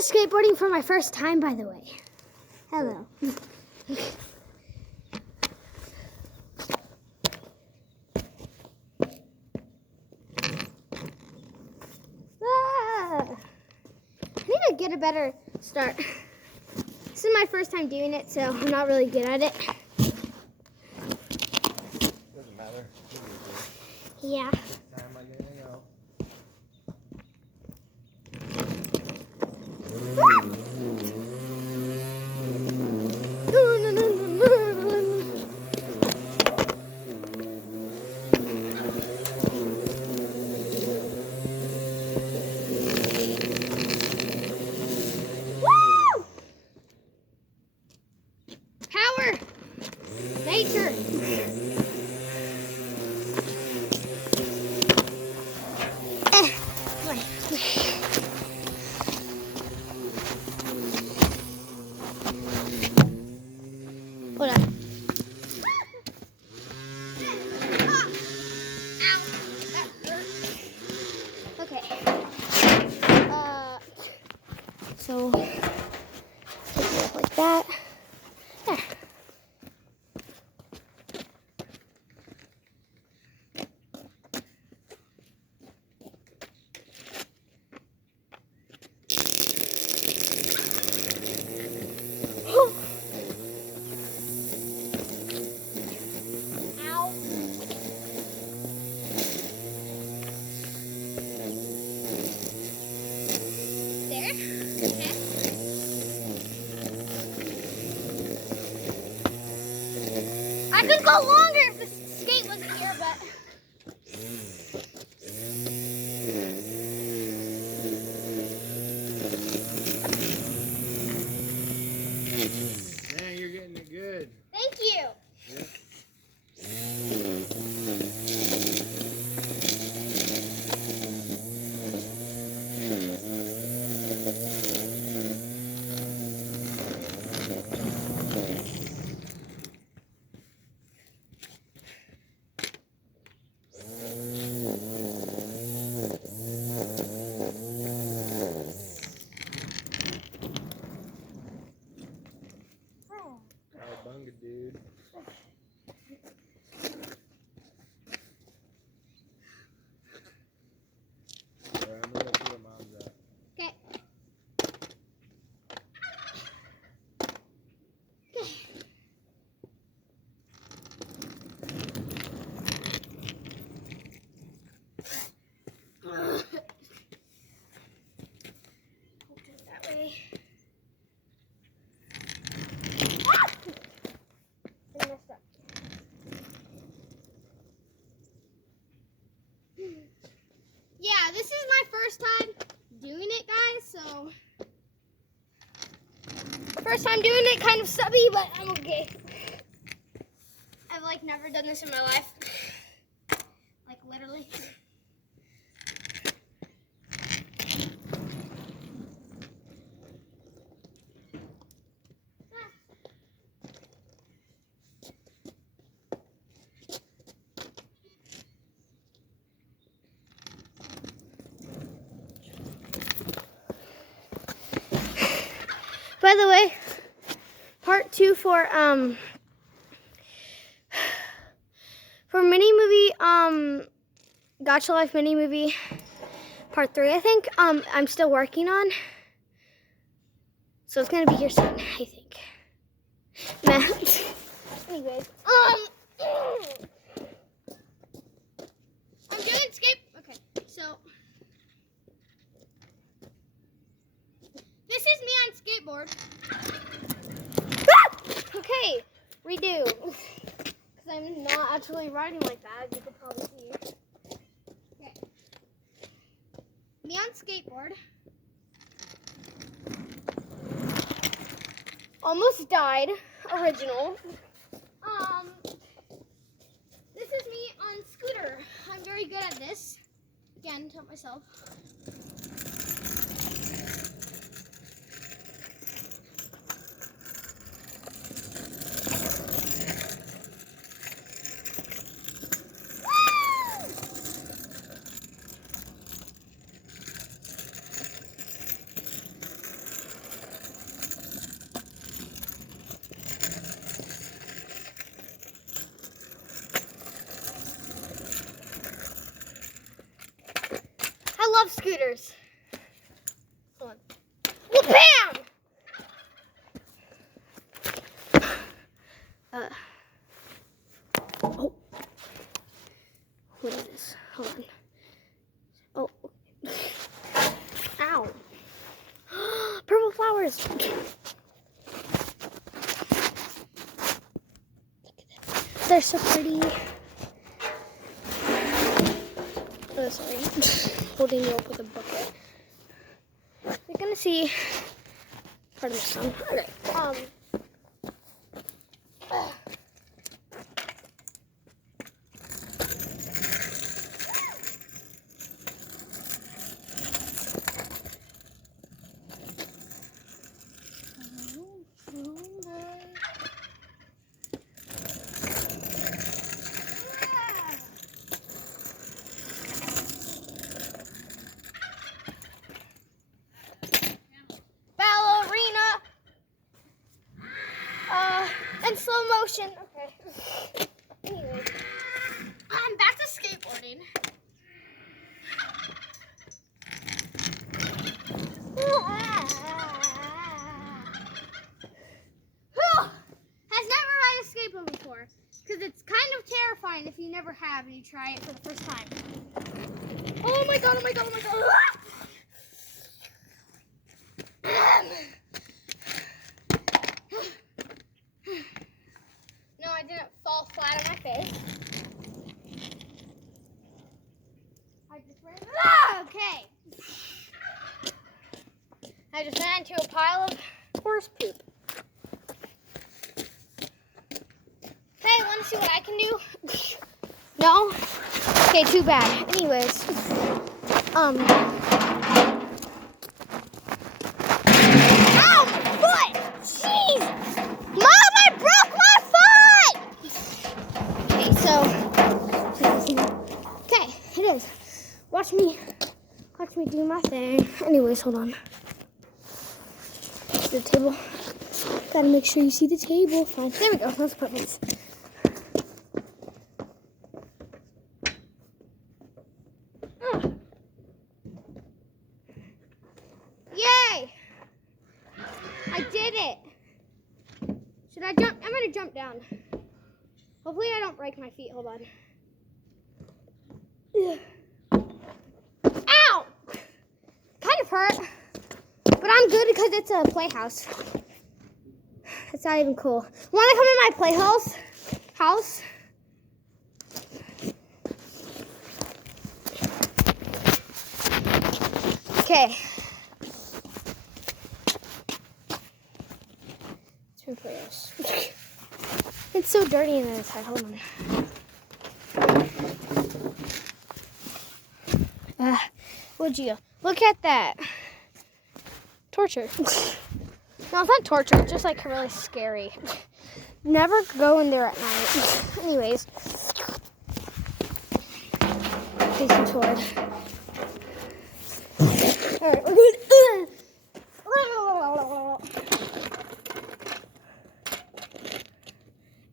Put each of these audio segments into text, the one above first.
just skateboarding for my first time, by the way. Hello. I need to get a better start. This is my first time doing it, so I'm not really good at it. Doesn't matter. Yeah. Time like anything else. Woo! Power! Nature! Hold on. Okay. So take it up like that. There. Ow. There. Okay. I could go longer if the skate wasn't here, but Man, you're getting it good. thank you. Yep. Cowabunga, dude. Alright, I'm gonna go see where mom's at. Okay. That way. Ah! I messed up. Yeah, this is my first time doing it, guys, so first time doing it, kind of stubby, but I'm okay. I've like never done this in my life. Like literally. By the way, part 2 for mini movie, Gotcha Life mini movie, part 3, I think, I'm still working on. So it's gonna be here soon, I think. Matt. Anyways, I'm doing skate. Okay, so this is me on skateboard. Ah! Okay, redo. Because I'm not actually riding like that, as you could probably see. Okay. Me on skateboard. Almost died. Original. This is me on scooter. I'm very good at this. Again, taught myself. scooters. Hold on. Well, bam! Oh. What is this? Hold on. Oh. Ow. Purple flowers. They're so pretty. Oh, sorry. Holding you up with a bucket. You're gonna see part of the sun. Okay. In slow motion. Okay. Anyway, I'm back to skateboarding. Has never ride a skateboard before, because it's kind of terrifying if you never have and you try it for the first time. Oh my god! Oh my god! Oh my god! No, I didn't fall flat on my face. I just ran. Okay. I just ran into a pile of horse poop. Hey, want to see what I can do? No? Okay, too bad. Anyways, Ow, my foot! Jeez! Mom, I broke my foot! Okay, so, okay, it is. Watch me do my thing. Anyways, hold on. The table. Gotta make sure you see the table. Fine. There we go. That's perfect. Yay! I did it. Should I jump? I'm gonna jump down. Hopefully I don't break my feet. Hold on. Ow! Kind of hurt. But I'm good because it's a playhouse. It's not even cool. Want to come in my playhouse? House? Okay. It's my playhouse. It's so dirty in the inside. Hold on. Would you look at that? Torture. No, it's not torture. It's just like really scary. Never go in there at night. Anyways. Facing toward. Alright, we're good.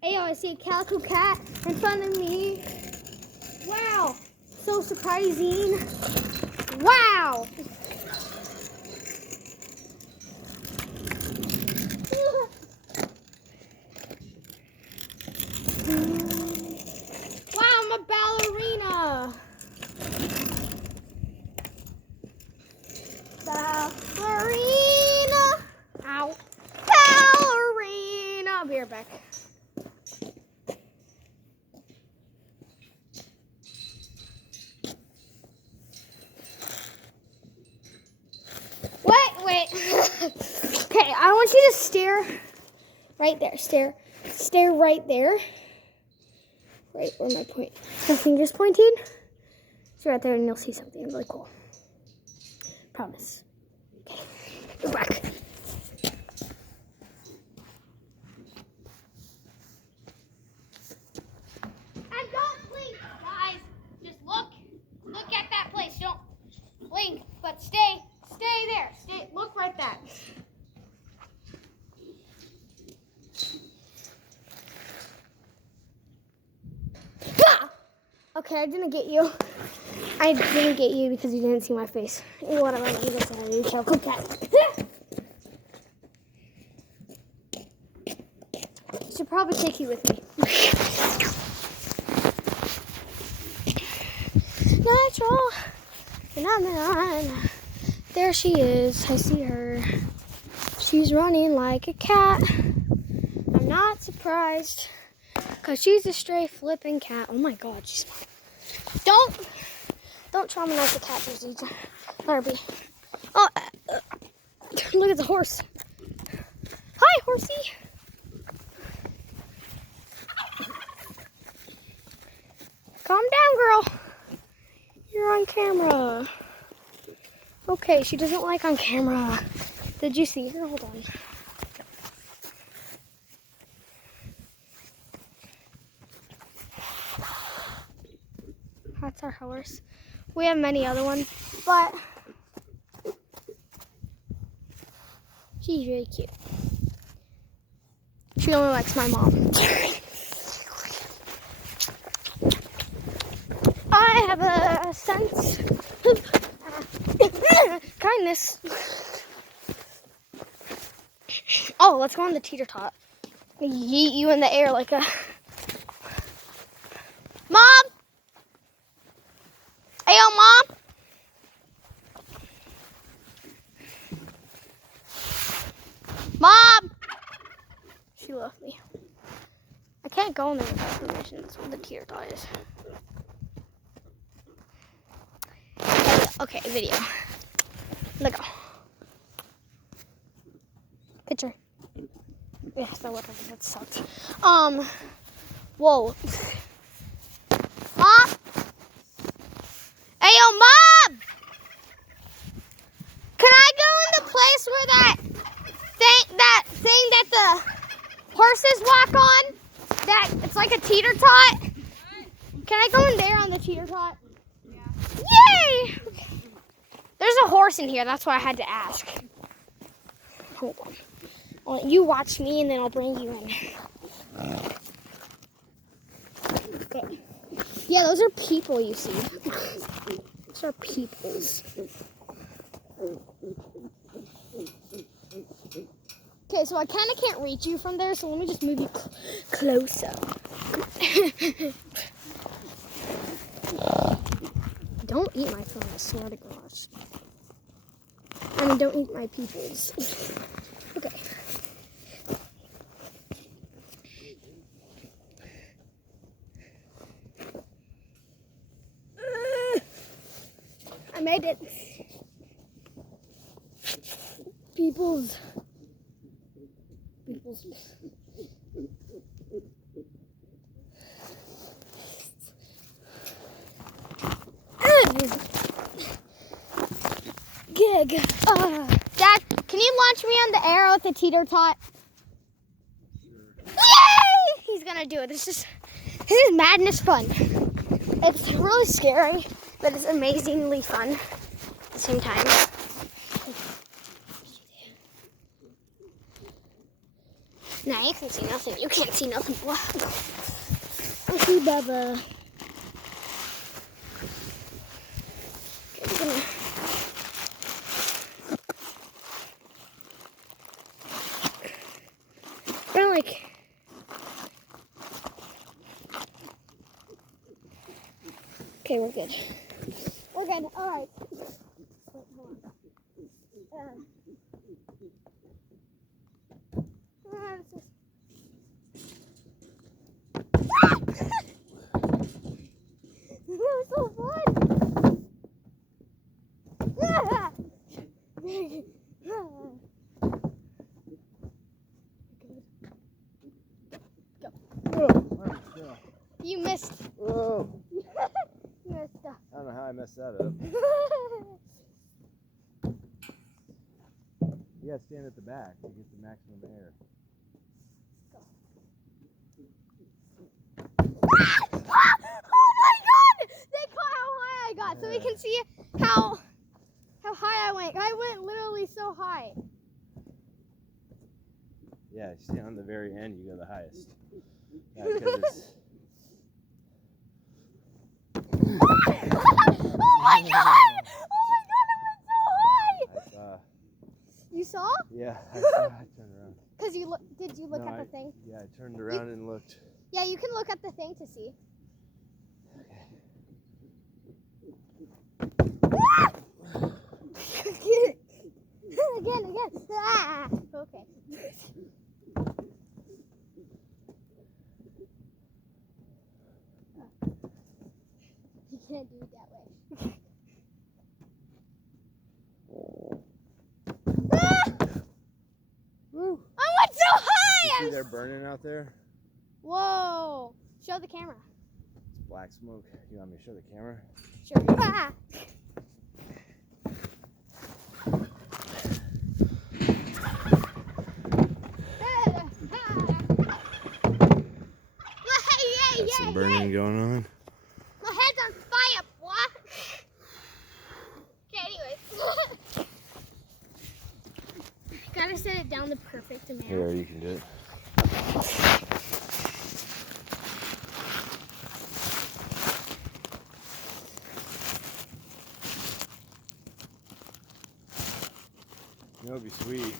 Hey, I see a calico cat in front of me. Wow. So surprising. Wow. Wow, I'm a ballerina. Ballerina. Ow. Ballerina. I'll be right back. Wait. Okay, I want you to stare right there. Stare right there. Right where my finger's pointing. So right there and you'll see something really cool. Promise. Okay, go back. And don't blink, guys. Just look at that place. Don't blink, but stay there. Look right there. Ah! Okay, I didn't get you. I didn't get you because you didn't see my face. Whatever, I'm gonna say you chocolate cat. Should probably take you with me. Natural phenomenon. There she is. I see her. She's running like a cat. I'm not surprised because she's a stray flipping cat. Oh my God, she's fine. Don't traumatize the cat, Susie. Let her be. Oh, look at the horse. Hi, horsey. Calm down, girl. You're on camera. Okay, she doesn't like on camera. Did you see her? Hold on. That's our horse. We have many other ones, but she's really cute. She only likes my mom. I have a sense of kindness. Oh, let's go on the teeter-tot. Yeet you in the air like a... Mom! Hey, yo, Mom! Mom! She left me. I can't go in there without permission. That's what the teeter-tot is. Okay, video. Look. Picture. Yeah, so whatever. That sucks. Whoa. Mom! Hey, yo, Mom! Can I go in the place where that thing that the horses walk on? That it's like a teeter-tot? Can I go in there on the teeter-tot? Yeah. Yay! There's a horse in here. That's why I had to ask. Hold on. Well, you watch me, and then I'll bring you in. Okay. Yeah, those are people, you see. Those are peoples. Okay, so I kind of can't reach you from there, so let me just move you closer. Don't eat my phone, I swear to gosh. I mean, don't eat my peoples. Okay. I made it. Peoples. Gig. Dad, can you launch me on the air with the teeter-tot? Yay! He's gonna do it. This is madness fun. It's really scary, but it's amazingly fun at the same time. Nah, you can see nothing. You can't see nothing. Okay, Bubba. Kind of like... Okay, we're good. We're good. All right. Wait, hold on. That was so fun. You missed. Oh. You missed stuff. I don't know how I messed that up. You gotta stand at the back to get the maximum air. Oh my God! They caught how high I got, so we can see how high I went. I went literally so high. Yeah, see on the very end you go the highest. Because it's... Oh my god! Oh my god, I went so high! I saw. You saw? Yeah, I saw. I turned around. Cause you did you look No, at the thing? Yeah, I turned around and looked. Yeah, you can look at the thing to see. Again. Ah! Okay. You can't do it that way. Ah! Woo. I went so high! You see they're burning out there? Whoa! Show the camera. It's black smoke. You want me to show the camera? Sure. Ah! Some burning going on. My head's on fire, boy. Okay, anyways. Gotta set it down the perfect amount. Here, you can do it. You know, it'd be sweet.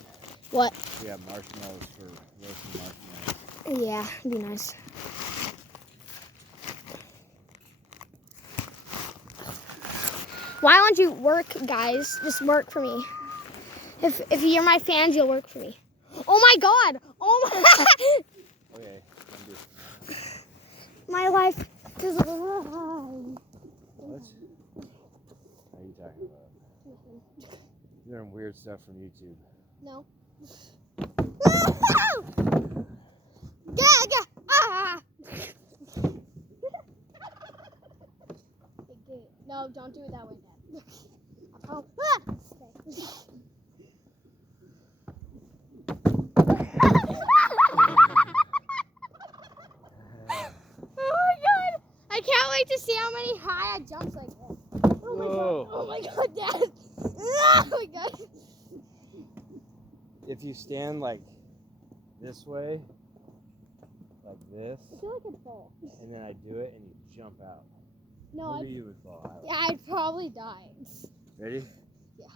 What? We have marshmallows for roasting marshmallows. Yeah, it'd be nice. Why don't you work, guys? Just work for me. If you're my fans, you'll work for me. Oh my god! Oh my Okay. my life is What? What are you talking about? You're doing weird stuff from YouTube. No. Ah! No, don't do it that way, Dad. Oh. Ah! Okay. Oh my god! I can't wait to see how many high jumps like this. Oh my god! Oh my god, Dad! Oh my god! If you stand like this way, like this, I feel like I'd fall. and then I do it and you jump out. No, Maybe you would fall out. yeah, I'd probably die. Ready? Yeah.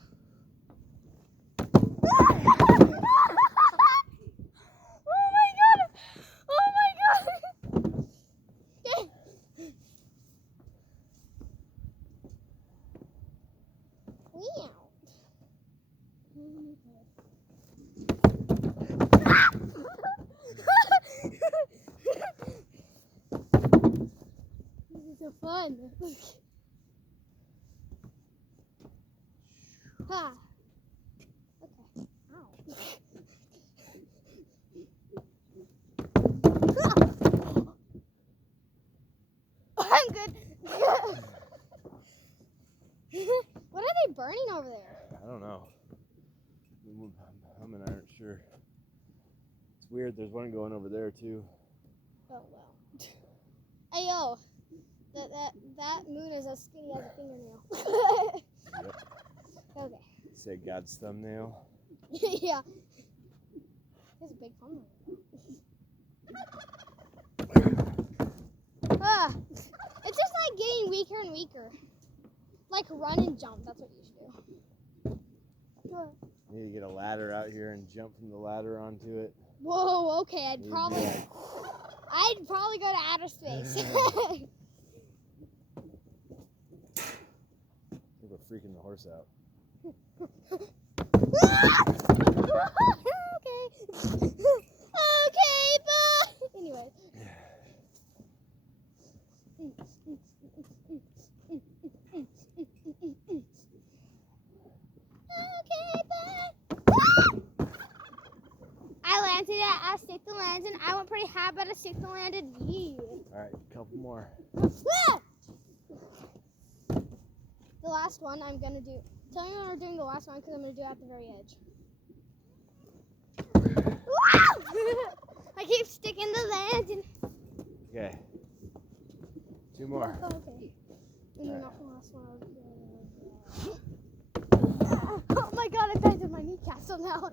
Oh my god! Oh my god! Meow. This is so fun. Ha. Okay. Ow. I'm good. What are they burning over there? I don't know. Hum and I aren't sure. It's weird. There's one going over there too. Oh well. Hey yo, that moon is as skinny as a fingernail. Yep. Okay. Say God's thumbnail. Yeah. It's a big thumbnail. It's just like getting weaker and weaker. Like run and jump. That's what you should do. You need to get a ladder out here and jump from the ladder onto it. Whoa. Okay. I'd You'd probably be like, go to outer space. I think we're freaking the horse out. Okay. Okay, bye. Anyway. Okay, bye. I landed at a stick the landing. I went pretty high, but a stick the landed. Yeah. Alright, a couple more. The last one I'm gonna do. Tell me when we're doing the last one because I'm gonna do it at the very edge. I keep sticking the landing. Okay. Two more. Oh, okay. And then not the last one. Oh my god, I bended my kneecap so now.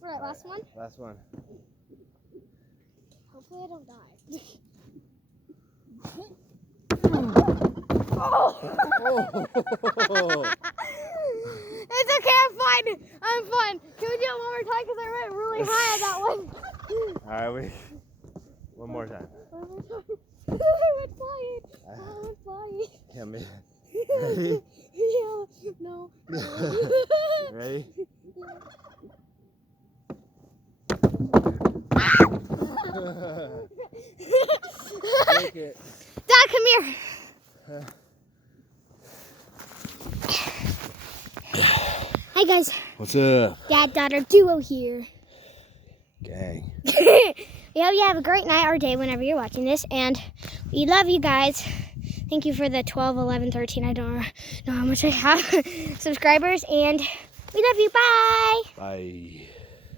Right, last one? Last one. Hopefully I don't die. Oh. Oh. It's okay, I'm fine. I'm fine. Can we do it one more time? Because I went really high on that one. All right, wait. One more time. One more time. I went flying. I went flying. Can't make it. Ready? Yeah. No. Ready? Take it. Dad, come here. Hi guys. What's up? Dad-daughter duo here. Gang. We hope you have a great night or day whenever you're watching this, and we love you guys. Thank you for the 12, 11, 13, I don't know how much I have, subscribers, and we love you. Bye. Bye.